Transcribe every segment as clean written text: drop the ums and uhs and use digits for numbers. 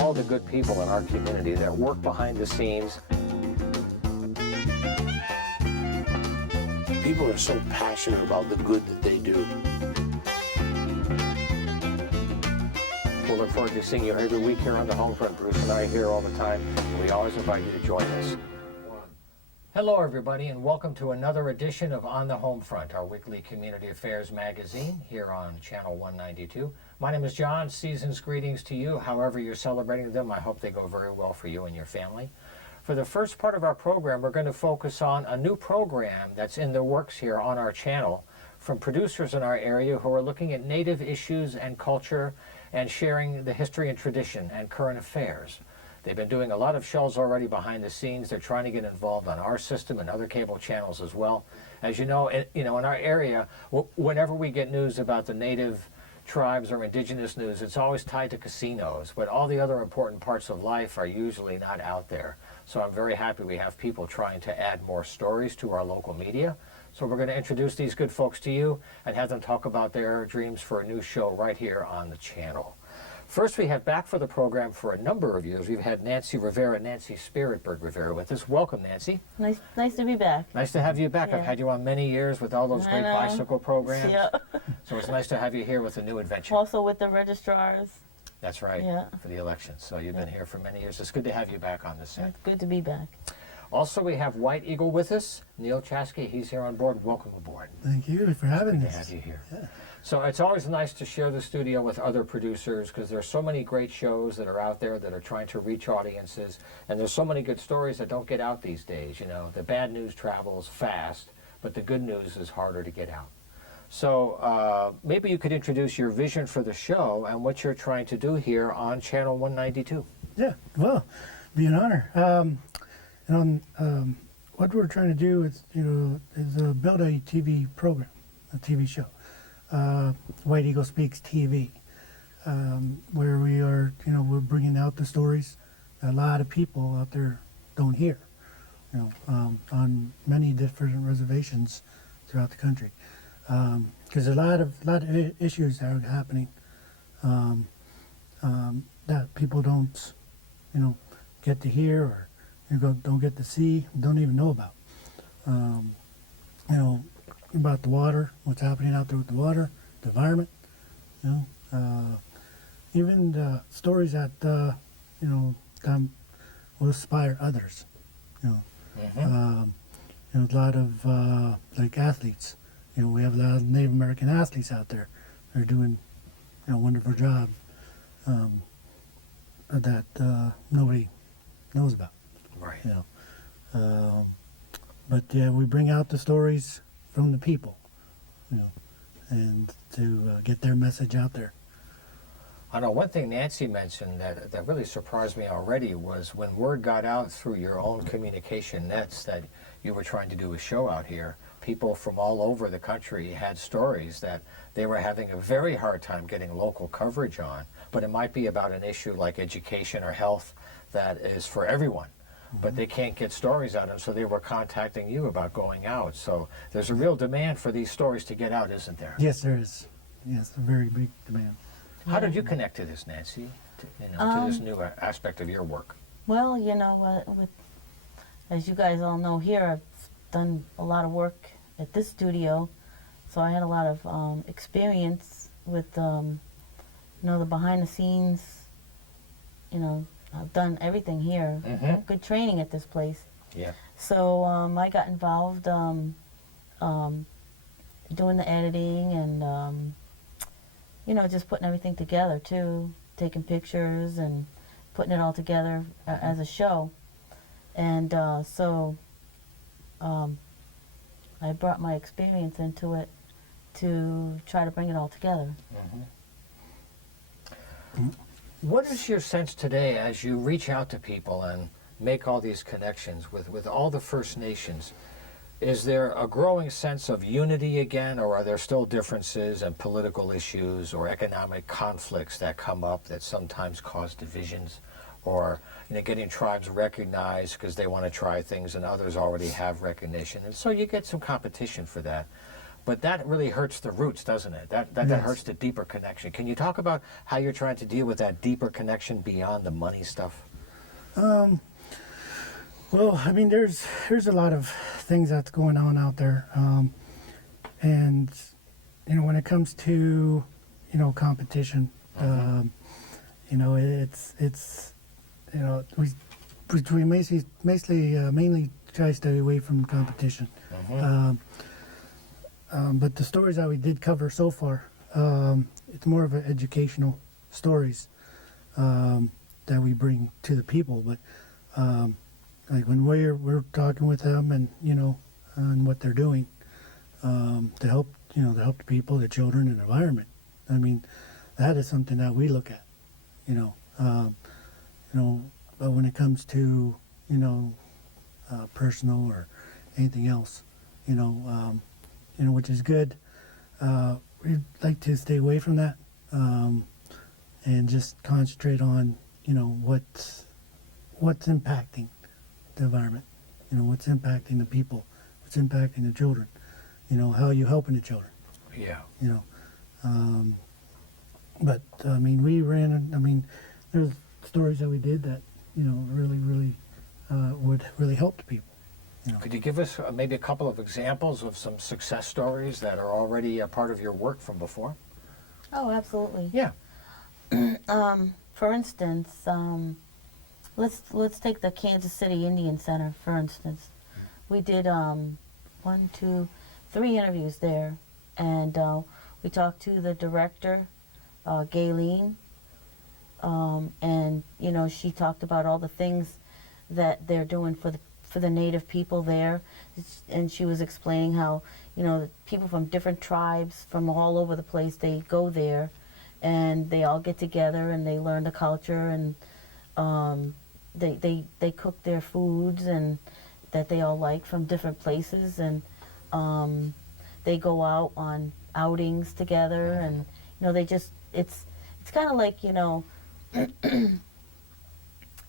all the good people in our community that work behind the scenes. People are so passionate about the good that they do. We'll look forward to seeing you every week here on the Homefront. Bruce and I are here all the time, and we always invite you to join us. Hello, everybody, and welcome to another edition of On the Homefront, our weekly community affairs magazine here on Channel 192. My name is John. Season's greetings to you. However you're celebrating them, I hope they go very well for you and your family. For the first part of our program, we're going to focus on a new program that's in the works here on our channel from producers in our area who are looking at Native issues and culture and sharing the history and tradition and current affairs. They've been doing a lot of shows already behind the scenes. They're trying to get involved on our system and other cable channels as well. As you know, in our area, whenever we get news about the Native tribes or indigenous news, it's always tied to casinos, but all the other important parts of life are usually not out there. So I'm very happy we have people trying to add more stories to our local media. So we're going to introduce these good folks to you and have them talk about their dreams for a new show right here on the channel. First, we have back for the program for a number of years. We've had Nancy Rivera, Nancy SpiritBird Rivera with us. Welcome, Nancy. Nice to be back. Nice to have you back. Yeah. I've had you on many years with all those great bicycle programs. Yeah. So it's nice to have you here with a new adventure. Also with the registrars. That's right, Yeah. for the elections. So you've been here for many years. It's good to have you back on the set. It's good to be back. Also, we have White Eagle with us, Neil Chaske. He's here on board. Welcome aboard. Thank you for having Good us. to have you here. Yeah. So it's always nice to share the studio with other producers because there's so many great shows that are out there that are trying to reach audiences, and there's so many good stories that don't get out these days. You know, the bad news travels fast, but the good news is harder to get out. So maybe you could introduce your vision for the show and what you're trying to do here on Channel 192. Yeah, well, be an honor. What we're trying to do is, build a TV program, a TV show. White Eagle Speaks TV, where we are, we're bringing out the stories that a lot of people out there don't hear, on many different reservations throughout the country. Because a lot of issues that are happening that people don't, get to hear or don't get to see, don't even know about. About the water, what's happening out there with the water, the environment, even the stories that will inspire others. A lot of like athletes. We have a lot of Native American athletes out there. They're doing a wonderful job that nobody knows about. Right. But yeah, we bring out the stories from the people, and to get their message out there. I know one thing Nancy mentioned that really surprised me already was when word got out through your own communication nets that you were trying to do a show out here, people from all over the country had stories that they were having a very hard time getting local coverage on, but it might be about an issue like education or health that is for everyone. But they can't get stories out, and so they were contacting you about going out. So there's a real demand for these stories to get out, isn't there? Yes, there is. Yes, a very big demand. How did you connect to this, Nancy? To this new aspect of your work? Well, as you guys all know here, I've done a lot of work at this studio, so I had a lot of experience with, the behind the scenes, I've done everything here. Mm-hmm. Good training at this place. Yeah. So I got involved doing the editing and, just putting everything together too, taking pictures and putting it all together as a show. And so I brought my experience into it to try to bring it all together. Mm-hmm. What is your sense today as you reach out to people and make all these connections with all the First Nations? Is there a growing sense of unity again, or are there still differences and political issues or economic conflicts that come up that sometimes cause divisions? Or getting tribes recognized because they want to try things and others already have recognition. And so you get some competition for that. but that really hurts the roots, doesn't it? That Yes. hurts the deeper connection. Can you talk about how you're trying to deal with that deeper connection beyond the money stuff? Well, I mean, there's a lot of things that's going on out there, and you know, when it comes to competition, you know, it's you know, we mainly try to stay away from competition. But the stories that we did cover so far, it's more of an educational stories that we bring to the people. But like when we're talking with them, and and what they're doing to help the people, the children, and the environment. I mean, that is something that we look at. But when it comes to personal or anything else, which is good. We'd like to stay away from that and just concentrate on what's impacting the environment, what's impacting the people, what's impacting the children, how are you helping the children. Yeah. But I mean, there's stories that we did that really would really help the people. Could you give us maybe a couple of examples of some success stories that are already a part of your work from before? Oh, absolutely. Yeah. For instance, let's take the Kansas City Indian Center, for instance. We did 1, 2, 3 interviews there, and we talked to the director, Gayleen, and she talked about all the things that they're doing for the native people there, and she was explaining how people from different tribes from all over the place, they go there and they all get together and they learn the culture, and they cook their foods and that they all like from different places, and they go out on outings together, and they just it's kind of like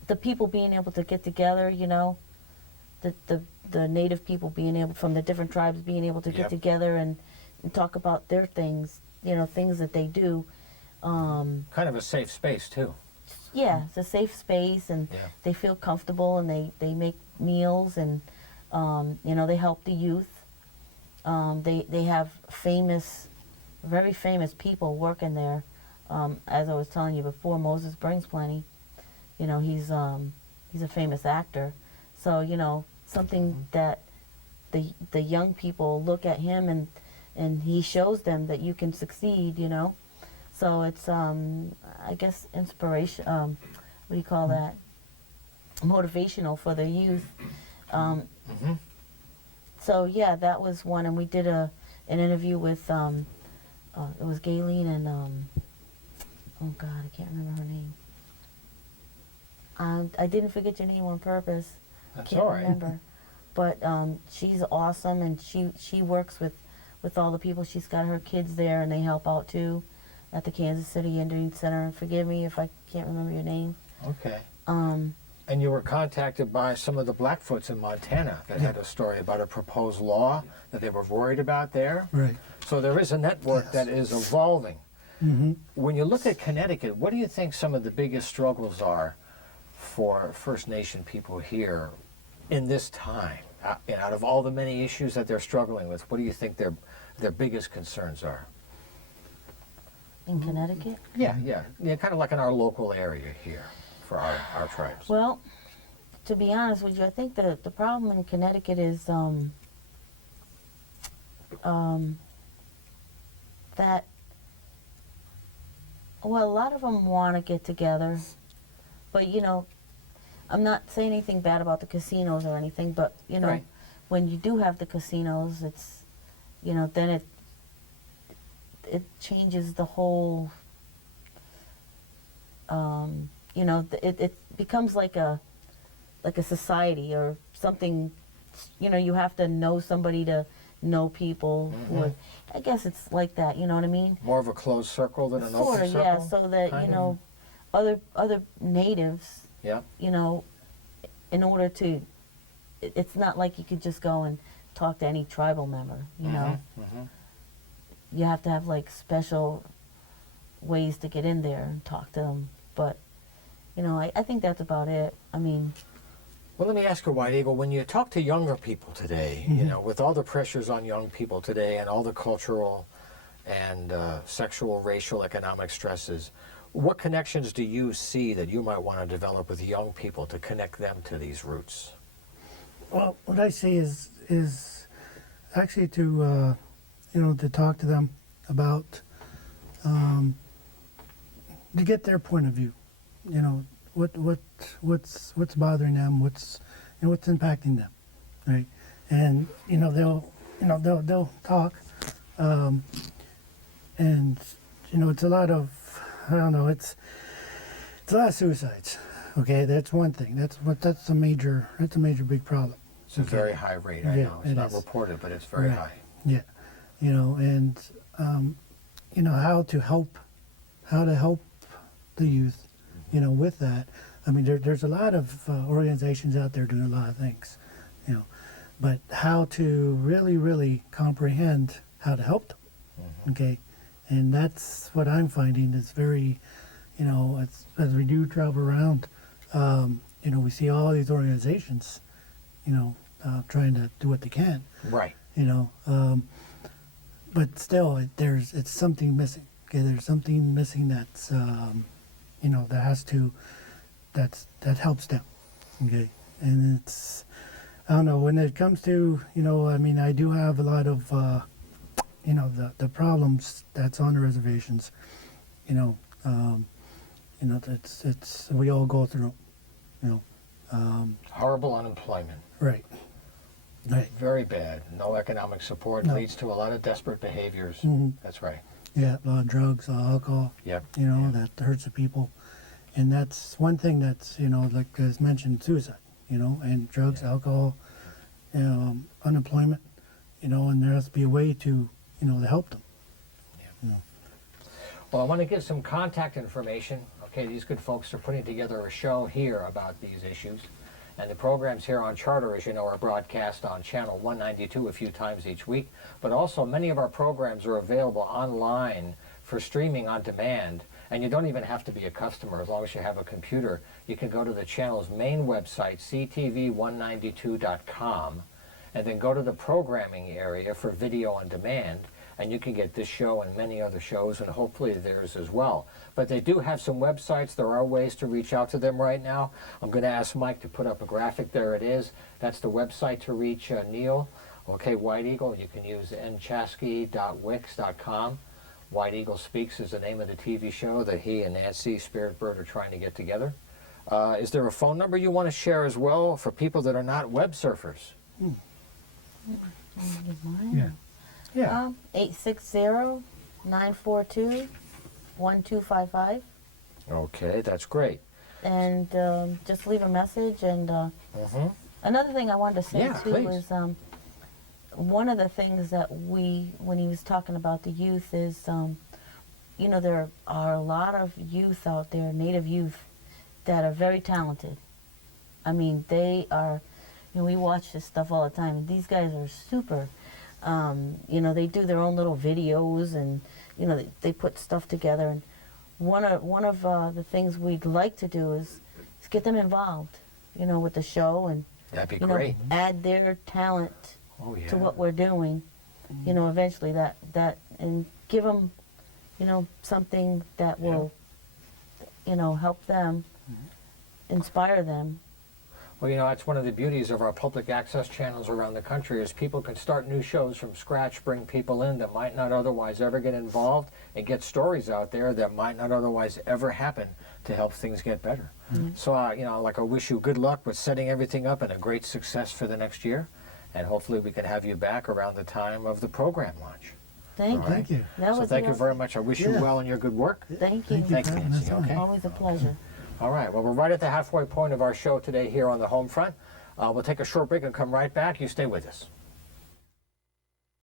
the people being able to get together, the native people being able, from the different tribes, being able to get together and talk about their things, things that they do. Kind of a safe space too. Yeah, it's a safe space, and they feel comfortable, and they make meals, and they help the youth. They have very famous people working there. As I was telling you before, Moses Brings Plenty. He's a famous actor. So something that the young people look at him, and he shows them that you can succeed. So it's I guess inspiration. What do you call that? Motivational for the youth. So yeah, that was one, and we did an interview with it was Gayleen and oh God, I can't remember her name. I didn't forget your name on purpose. That's Can't all right. remember. But she's awesome, and she works with all the people. She's got her kids there, and they help out too at the Kansas City Indian Center. Forgive me if I can't remember your name. Okay. And you were contacted by some of the Blackfoots in Montana that had a story about a proposed law that they were worried about there. Right. So there is a network that is evolving. When you look at Connecticut, what do you think some of the biggest struggles are for First Nation people here in this time? Out of all the many issues that they're struggling with, what do you think their biggest concerns are? In Connecticut? Yeah, kind of like in our local area here for our tribes. Well, to be honest with you, I think the problem in Connecticut is that, well, a lot of them want to get together, but I'm not saying anything bad about the casinos or anything, but Right. when you do have the casinos, it's then it changes the whole. It becomes like a society or something. You have to know somebody to know people. I guess it's like that. You know what I mean? More of a closed circle than an Sort open of, circle? yeah. So that other natives. Yeah. In order to, it's not like you could just go and talk to any tribal member. you have to have like special ways to get in there and talk to them. But, you know, I think that's about it. I mean, Well, let me ask you, White Eagle, when you talk to younger people today, you know, with all the pressures on young people today and all the cultural and sexual, racial, economic stresses, what connections do you see that you might want to develop with young people to connect them to these roots? Well, what I see is actually to you know, to talk to them about to get their point of view. You know, what's bothering them, what's impacting them, right? And you know they'll talk, and you know it's a lot of, I don't know, it's a lot of suicides. Okay, that's one thing. That's a major big problem. It's a very high rate, I Yeah, know. It's it not is. reported, but it's very Right. high. Yeah, you know, and you know how to help the youth, you know, with that. I mean, there's a lot of organizations out there doing a lot of things, you know, but how to really comprehend how to help them, okay, and that's what I'm finding is very, you know, as we do travel around, you know, we see all these organizations, you know, trying to do what they can. Right. You know, but still, it's something missing. Okay, there's something missing that's, you know, that helps them. Okay, and it's, I don't know, when it comes to, you know, I mean, I do have a lot of, you know, the problems that's on the reservations. You know, it's we all go through. You know, Horrible unemployment. right. Right. Very bad. No economic support No. leads to a lot of desperate behaviors. Mhm. That's right. Yeah, a lot of drugs, a lot of alcohol. Yep. You know, that hurts the people. And that's one thing that's, you know, like as mentioned, suicide, you know, and drugs, alcohol, unemployment, you know, and there has to be a way to, you know, to help them. Well, I want to give some contact information. Okay, these good folks are putting together a show here about these issues. And the programs here on Charter, as you know, are broadcast on Channel 192 a few times each week. But also, many of our programs are available online for streaming on demand. And you don't even have to be a customer. As long as you have a computer, you can go to the channel's main website, CTV192.com, and then go to the programming area for video on demand. And you can get this show and many other shows, and hopefully theirs as well. But they do have some websites. There are ways to reach out to them right now. I'm going to ask Mike to put up a graphic. There it is. That's the website to reach Neil. Okay, White Eagle, you can use nchaske.wix.com. White Eagle Speaks is the name of the TV show that he and Nancy SpiritBird are trying to get together. Is there a phone number you want to share as well for people that are not web surfers? Yeah. Yeah. 860-942-1255. Okay, that's great. And just leave a message. And another thing I wanted to say Yeah, too please. was one of the things that when he was talking about the youth is, you know, there are a lot of youth out there, Native youth, that are very talented. I mean, they are, you know, we watch this stuff all the time, and these guys are super. You know, they do their own little videos, and you know, they put stuff together. And one of the things we'd like to do is get them involved, you know, with the show, and That'd be you great. know, add their talent Oh, yeah. to what we're doing. You know, eventually that and give them, you know, something that will, you know, help them, inspire them. Well, you know, that's one of the beauties of our public access channels around the country is people can start new shows from scratch, bring people in that might not otherwise ever get involved, and get stories out there that might not otherwise ever happen to help things get better. So, you know, like I wish you good luck with setting everything up and a great success for the next year. And hopefully we can have you back around the time of the program launch. Thank All you. Thank you. That So was thank you awesome. very much. I wish you Yeah. well in your good work. Thank you. Thank you. Thanks, for having Nancy. us on. Okay. Always a pleasure. All right. Well, we're right at the halfway point of our show today here on the home front. We'll take a short break and come right back. You stay with us.